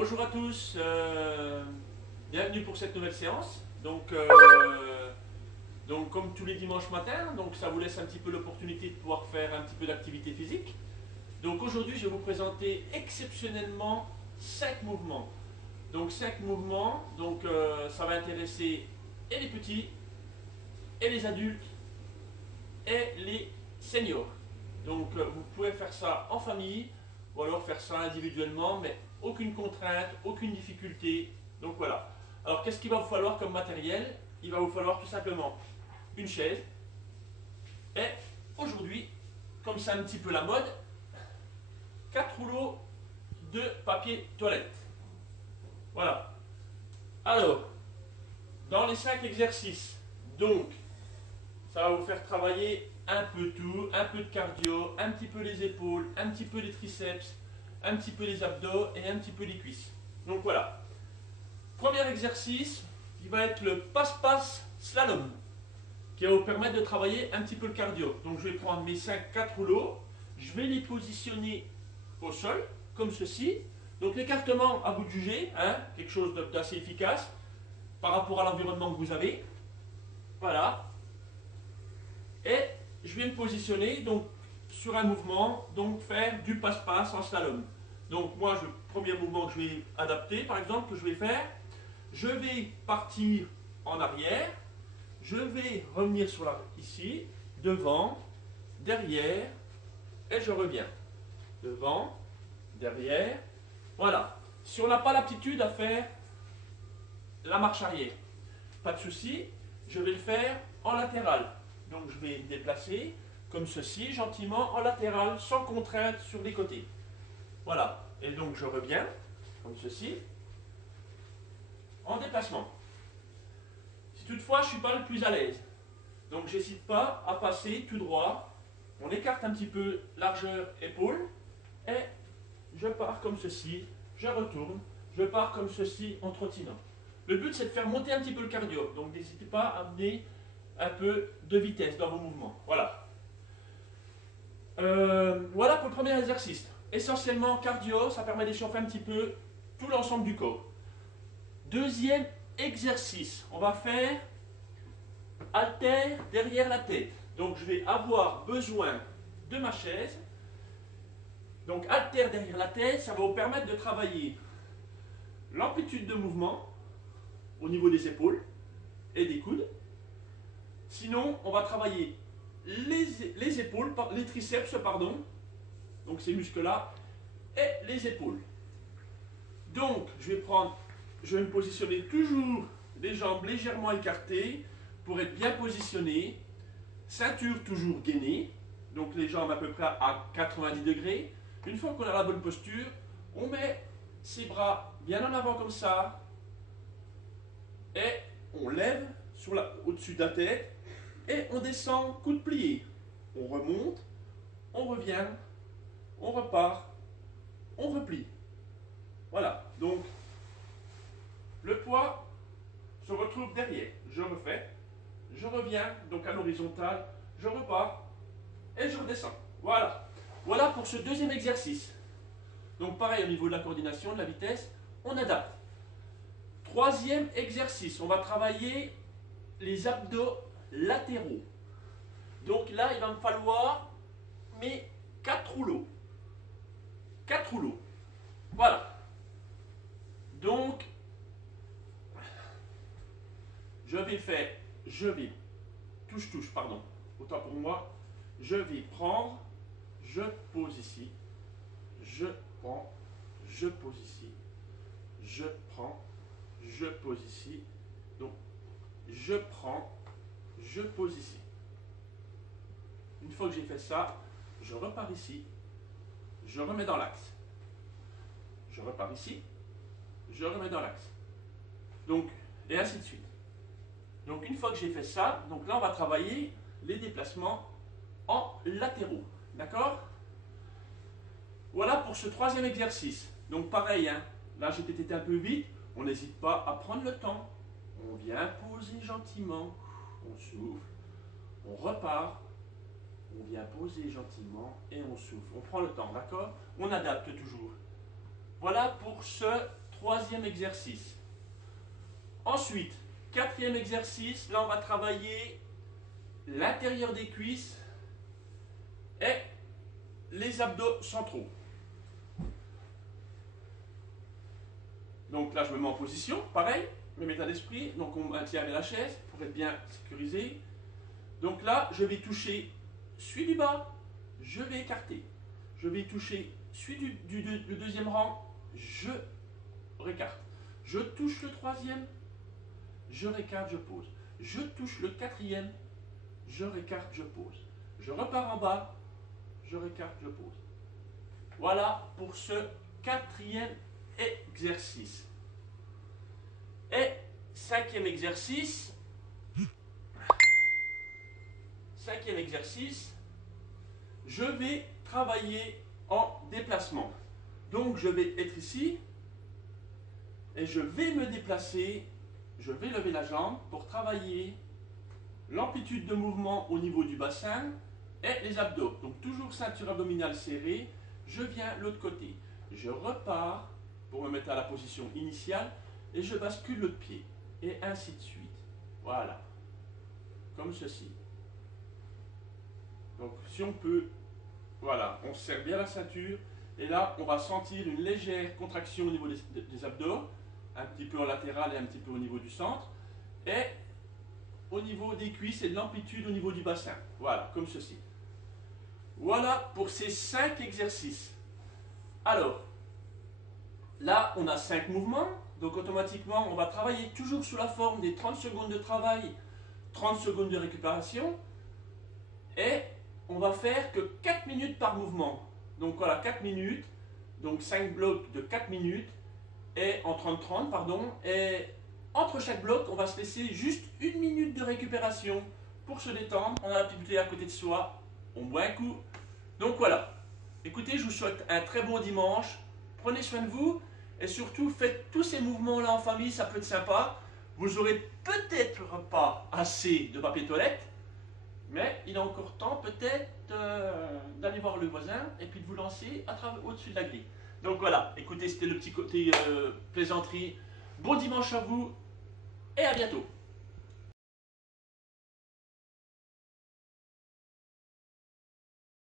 Bonjour à tous, bienvenue pour cette nouvelle séance. Donc comme tous les dimanches matins, donc ça vous laisse un petit peu l'opportunité de pouvoir faire un petit peu d'activité physique. Donc aujourd'hui, je vais vous présenter exceptionnellement 5 mouvements. Donc 5 mouvements, ça va intéresser et les petits, et les adultes, et les seniors. Vous pouvez faire ça en famille, ou alors faire ça individuellement, mais aucune contrainte, aucune difficulté. Donc voilà. Alors qu'est-ce qu'il va vous falloir comme matériel? Il va vous falloir tout simplement une chaise. Et aujourd'hui, comme c'est un petit peu la mode, 4 rouleaux de papier toilette. Voilà. Alors, dans les 5 exercices, donc, ça va vous faire travailler un peu tout, un peu de cardio, un petit peu les épaules, un petit peu les triceps, un petit peu les abdos et un petit peu les cuisses. Donc voilà. Premier exercice, qui va être le passe-passe slalom, qui va vous permettre de travailler un petit peu le cardio. Donc je vais prendre mes 4 rouleaux, je vais les positionner au sol, comme ceci. Donc l'écartement, à vous de juger, hein, quelque chose d'assez efficace par rapport à l'environnement que vous avez. Voilà. Et je vais me positionner donc, sur un mouvement, donc faire du passe-passe en slalom. Donc moi, le premier mouvement que je vais adapter, par exemple, que je vais faire, je vais partir en arrière, je vais revenir sur ici, devant, derrière, et je reviens. Devant, derrière, voilà. Si on n'a pas l'aptitude à faire la marche arrière, pas de souci, je vais le faire en latéral. Donc je vais me déplacer comme ceci, gentiment, en latéral, sans contrainte sur les côtés. Voilà. Et donc je reviens, comme ceci, en déplacement. Si toutefois je ne suis pas le plus à l'aise, donc j'hésite pas à passer tout droit, on écarte un petit peu largeur épaule, et je pars comme ceci, je retourne, je pars comme ceci en trottinant. Le but c'est de faire monter un petit peu le cardio, donc n'hésitez pas à amener un peu de vitesse dans vos mouvements. Voilà. Voilà pour le premier exercice. Essentiellement cardio, ça permet d'échauffer un petit peu tout l'ensemble du corps. Deuxième exercice, on va faire haltère derrière la tête. Donc je vais avoir besoin de ma chaise. Donc haltère derrière la tête, ça va vous permettre de travailler l'amplitude de mouvement au niveau des épaules et des coudes. Sinon, on va travailler les épaules, les triceps, pardon, donc ces muscles-là, et les épaules. Donc, je vais me positionner toujours les jambes légèrement écartées pour être bien positionné, ceinture toujours gainée, donc les jambes à peu près à 90 degrés. Une fois qu'on a la bonne posture, on met ses bras bien en avant comme ça, et on lève au-dessus de la tête, et on descend, coude plié. On remonte, on revient, on repart, on replie. Voilà, donc le poids se retrouve derrière. Je refais, je reviens, donc à l'horizontale, je repars et je redescends. Voilà. Voilà pour ce deuxième exercice. Donc pareil au niveau de la coordination, de la vitesse, on adapte. Troisième exercice, on va travailler les abdos latéraux. Donc là, il va me falloir mes 4 rouleaux. 4 rouleaux. Voilà. Donc, je vais, touche, pardon, autant pour moi, je vais prendre, je pose ici, je prends, je pose ici, je prends, je pose ici, donc, je prends, je pose ici. Une fois que j'ai fait ça, je repars ici, je remets dans l'axe. Je repars ici, je remets dans l'axe. Donc, et ainsi de suite. Donc, une fois que j'ai fait ça, donc là, on va travailler les déplacements en latéraux. D'accord? Voilà pour ce troisième exercice. Donc, pareil, hein, là, j'ai peut-être été un peu vite. On n'hésite pas à prendre le temps. On vient poser gentiment. On souffle. On repart. On vient poser gentiment et on souffle. On prend le temps, d'accord? On adapte toujours. Voilà pour ce troisième exercice. Ensuite, quatrième exercice, là on va travailler l'intérieur des cuisses et les abdos centraux. Donc là je me mets en position, pareil, même état d'esprit, donc on maintient la chaise pour être bien sécurisé. Donc là je vais toucher celui du bas, je vais écarter. Je vais toucher celui du deuxième rang, je récarte. Je touche le troisième, je récarte, je pose. Je touche le quatrième, je récarte, je pose. Je repars en bas, je récarte, je pose. Voilà pour ce quatrième exercice. Et cinquième exercice, je vais travailler en déplacement. Donc je vais être ici et je vais me déplacer, je vais lever la jambe pour travailler l'amplitude de mouvement au niveau du bassin et les abdos. Donc toujours ceinture abdominale serrée, je viens de l'autre côté. Je repars pour me mettre à la position initiale et je bascule l'autre pied. Et ainsi de suite. Voilà. Comme ceci. Donc si on peut, voilà, on serre bien la ceinture. Et là, on va sentir une légère contraction au niveau des abdos, un petit peu en latéral et un petit peu au niveau du centre. Et au niveau des cuisses et de l'amplitude au niveau du bassin. Voilà, comme ceci. Voilà pour ces 5 exercices. Alors, là, on a 5 mouvements. Donc automatiquement, on va travailler toujours sous la forme des 30 secondes de travail, 30 secondes de récupération. Et on va faire que 4 minutes par mouvement. Donc voilà, 4 minutes. Donc 5 blocs de 4 minutes. Et en 30-30, pardon. Et entre chaque bloc, on va se laisser juste 1 minute de récupération pour se détendre. On a la petite bouteille à côté de soi. On boit un coup. Donc voilà. Écoutez, je vous souhaite un très bon dimanche. Prenez soin de vous. Et surtout, faites tous ces mouvements-là en famille, ça peut être sympa. Vous aurez peut-être pas assez de papier toilette, mais il est encore temps peut-être d'aller voir le voisin et puis de vous lancer au-dessus de la grille. Donc voilà, écoutez, c'était le petit côté plaisanterie. Bon dimanche à vous et à bientôt.